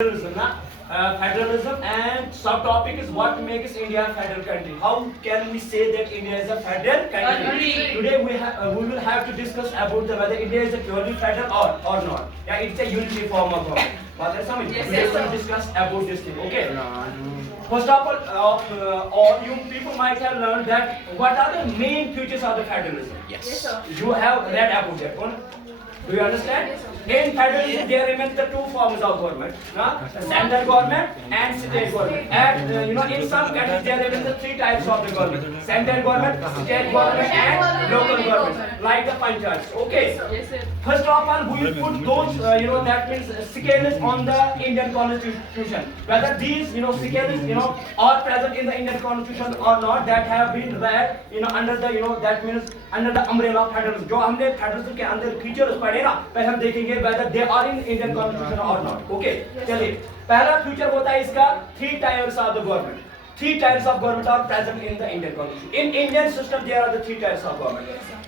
Federalism, federalism, and subtopic is what makes India a federal country. How can we say that India is a federal country? Today we will have to discuss about whether India is a purely federal or not. Yeah, it's a unity form of government. But today we will discuss about this thing. Okay. First of all you people might have learned that what are the main features of the federalism. Yes, sir. You have read about that one. Do you understand? In federalism, there remain the two forms of government, central government and state government. And in some countries there remain the three types of the government: central government, state government, and local government, like the panchayats. Okay. Yes, sir. First of all, we will put those, that means scales on the Indian Constitution. Whether these, scales, are present in the Indian Constitution or not, that have been read, under the, that means under the umbrella of federalism. जो हमने federalism के अंदर features पढ़े ना, पहले हम देखेंगे whether they are in Indian Constitution or not. Okay, चलिए. पहला feature होता है इसका three tiers of the government. Three types of government are present in the Indian Constitution. In Indian system, there are the three types of government.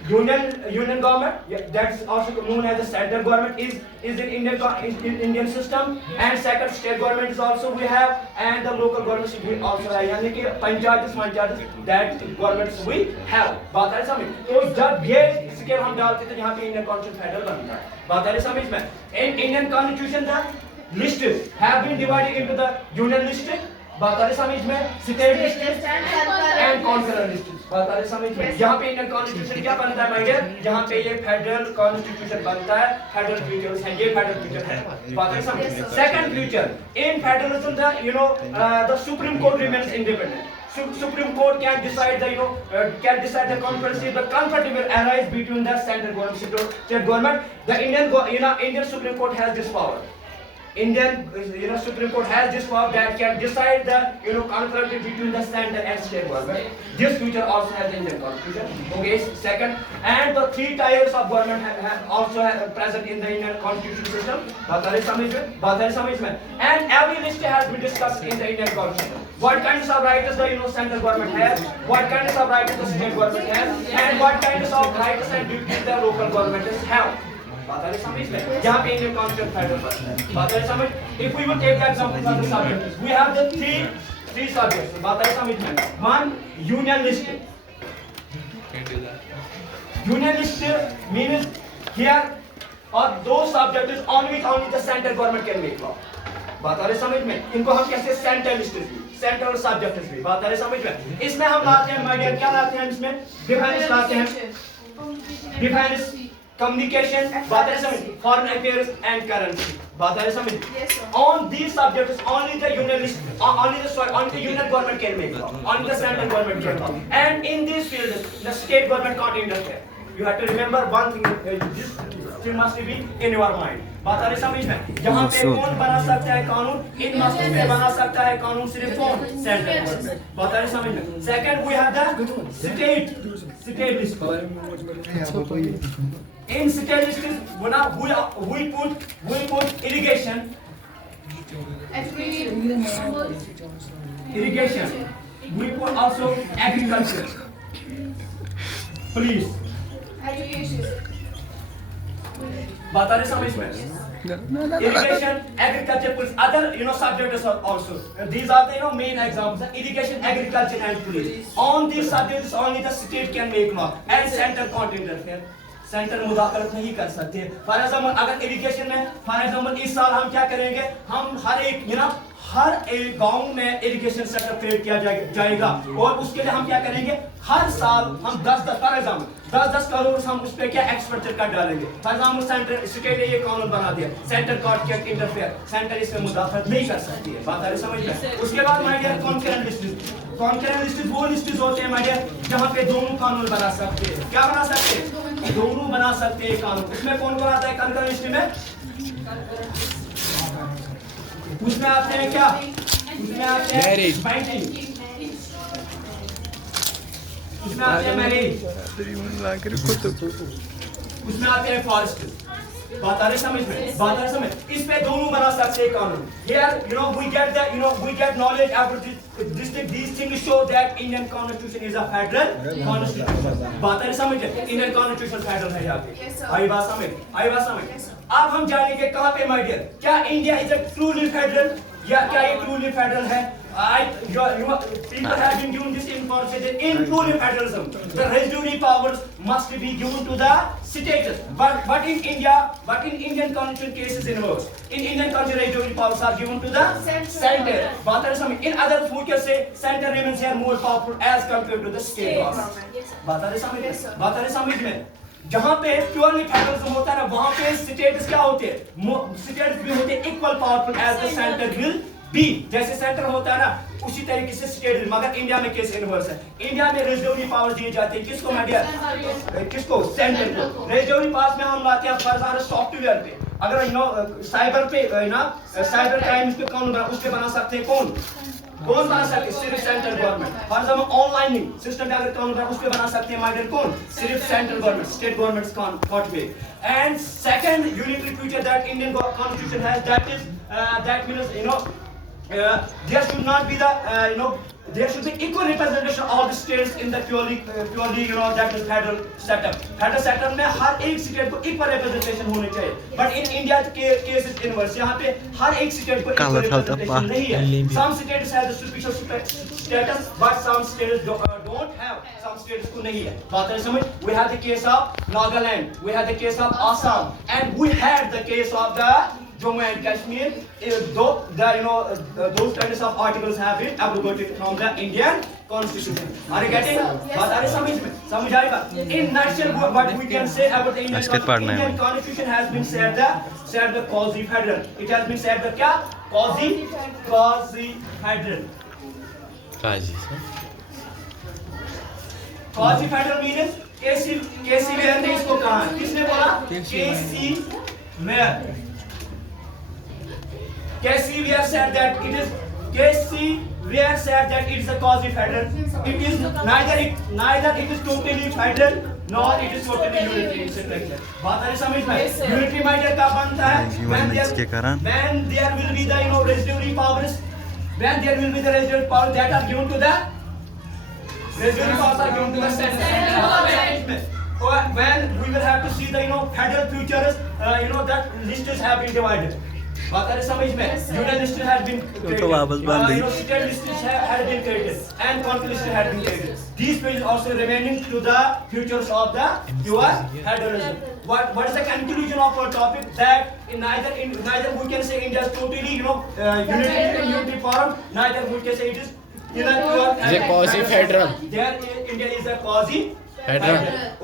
Union government, that's also known as the central government, is in Indian system, and second state government is also we have, and the local governments we also have. यानी कि panchayat that governments we have. बात है समझ? तो जब ये scale हम डालते थे यहाँ पे इंडियन कॉन्स्टिट्यूशन फेडरल बनता है. बात है समझ में? In Indian Constitution the lists have been divided into the union list. बात आ रही समझ में? State list and conqueror list. बात आ रही समझ में? यहाँ पे इंडियन कॉन्स्टिट्यूशन क्या बनता है माय डियर? यहाँ पे ये फेडरल कॉन्स्टिट्यूशन बनता है, फेडरल फीचर्स हैं, ये फेडरल फीचर है. बात आ रही समझ? Second feature in federalism the Supreme Court remains independent. Supreme Court can decide the controversy. The conflict will arise between the central government, state government. The Indian Supreme Court has this power. Indian Supreme Court has this power that can decide the conflict between the central and state government. This feature also has the Indian Constitution. Okay, second, and the three tiers of government have also present in the Indian Constitution system. बात समझ में? And every list has been discussed in the Indian Constitution. What kinds of rights the central government has, what kinds of rights the state government has, and what kinds of rights and duties the local governments have. बात आ रही समझ में? यहाँ पे Indian constitution federal बनता है. बात आ रही समझ? If we will take the example of the subjects, we have the three subjects. बात आ रही समझ में? One, union list. Union list means here or those subjects only the central government can make law. बात आ रही समझ में? इनको हम कैसे सेंट्रल लिस्ट भी, सेंट्रल सब्जेक्ट्स भी. बात आ रही समझ में? इसमें हम लाते हैं माय डियर, क्या लाते हैं इसमें? डिफेंस लाते हैं, डिफेंस, communication, बात है समझ, foreign affairs and currency. बात है समझ. On these subjects only the union government can make law, only the central government can law. And in these fields the state government can't interfere. You have to remember one thing, this thing must be in your mind. बात आ रही समझ में? यहाँ पे कौन बना सकता है कानून? इन मसलों में बना सकता है कानून सिर्फ कौन? Central government. बात आ रही समझ में? Second, we have the state list. In state list, we put irrigation. We put also agriculture. Police. बात आ रही समझ में? Irrigation, agriculture, police, other subjects are also. These are the main examples: irrigation, agriculture, and police. On these subjects only the state can make law, and center can't interfere. Centre मुदाखलत नहीं कर सकते. For example अगर irrigation में, for example इस साल हम क्या करेंगे? हम हर एक गांव में इरिगेशन सेटअप क्रिएट किया जाएगा, और उसके लिए हम क्या करेंगे? हर साल हम 10 करोड़ हम उस पे क्या एक्सपेंडिचर कर डालेंगे. फॉर एग्जाम्पल सेंटर इसके लिए ये कानून बना दिया, centre court can interfere, centre इसमें मुदाखलत नहीं कर सकती है. बात आ रही समझ में? उसके बाद माय डियर कॉन्करेंट लिस्ट वो लिस्ट होते हैं माय डियर जहाँ पे दोनों कानून बना सकते हैं. क्या बना सकते हैं? दोनों बना सकते हैं कानून. उसमें कौन बनाता है कॉन्करेंट लिस्ट में? उसमें आते हैं क्या? उसमें आते हैं बैंकिंग, उसमें आते हैं मैरिज, उसमें आते हैं फॉरेस्ट, बात आ रही समझ में, बात आ रही समझ। इस पे दोनों बना सकते हैं कानून। Here we get the we get knowledge about these things show that Indian Constitution is a federal constitution. बात आ रही समझ में, Indian Constitution federal है यहाँ पे। आई बात समझ, आई बात समझ। अब हम जानेंगे कहाँ पे my dear, क्या India is a truly federal या क्या ये truly federal है? People have been given this information. In truly federalism, the residuary powers must be given to the states. But in Indian constitution cases inverse. In Indian constitution, residuary powers are given to the center. बात है समझ। In other cases से center remains here more powerful as compared to the state government. बात है समझ में, बात है समझ में। जहाँ पे प्योरली फेडरलिज्म होता है ना, वहाँ पे स्टेट्स क्या होते हैं? स्टेट्स भी होते हैं equal powerful as the centre will be. जैसे सेंटर होता है ना, उसी तरीके से स्टेट, मगर इंडिया में केस इनवर्स है। इंडिया में रेजिडोरी पावर दिए जाते हैं किसको मीडिया, किसको? सेंटर को। रेजिडोरी पावर में हम लाते हैं फर्ज सॉफ्टवेयर पे। अगर साइबर पे साइबर क्राइम पे कौन उस पे बना सकते हैं? कौन बना सकते हैं? सिर्फ central government. For example online system पे अगर कानून उस पे बना सकते हैं माइडर कौन? सिर्फ central government, state governments can't be. And second unitary feature that Indian constitution has, that means there should not be the there should be equal representation of the states in the purely that is federal setup. Federal setup में हर एक state को equal representation होनी चाहिए, but in India case is inverse. यहाँ पे हर एक state को equal representation नहीं है. Some states have the special status, but some states don't have. Some states को नहीं है. बात है समझ? We have the case of Nagaland, we have the case of Assam, and we had the case of the Jammu and Kashmir. Those kinds of articles have been abrogated from the Indian Constitution. Are you getting? बात आ रही समझ में? समझ आएगा? In nutshell, what we can say about the Indian Constitution has been said the quasi federal. It has been said the क्या? Quasi federal. Quasi federal means KC Ware ने इसको कहा। किसने बोला? KC Ware. KC Ware said that it is a quasi-federal. It is neither it is totally federal nor it is totally unitary. बात आ रही समझ में? Unitary measure कब बनता है? When there will be the residuary powers. When there will be the residuary powers that are given to the residuary powers are given to the center. When we will have to see the federal futures, that lists have been divided. बात आ रही समझ में? Union list has been created. State lists had been created, and country list had been created. These pages also remaining to the futures of the pure federalism. What is the conclusion of our topic? That neither we can say India is totally unitary form, neither we can say it is pure quasi federal. There India is a quasi federal.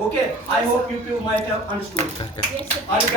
Okay, I hope you might have understood. Are you getting?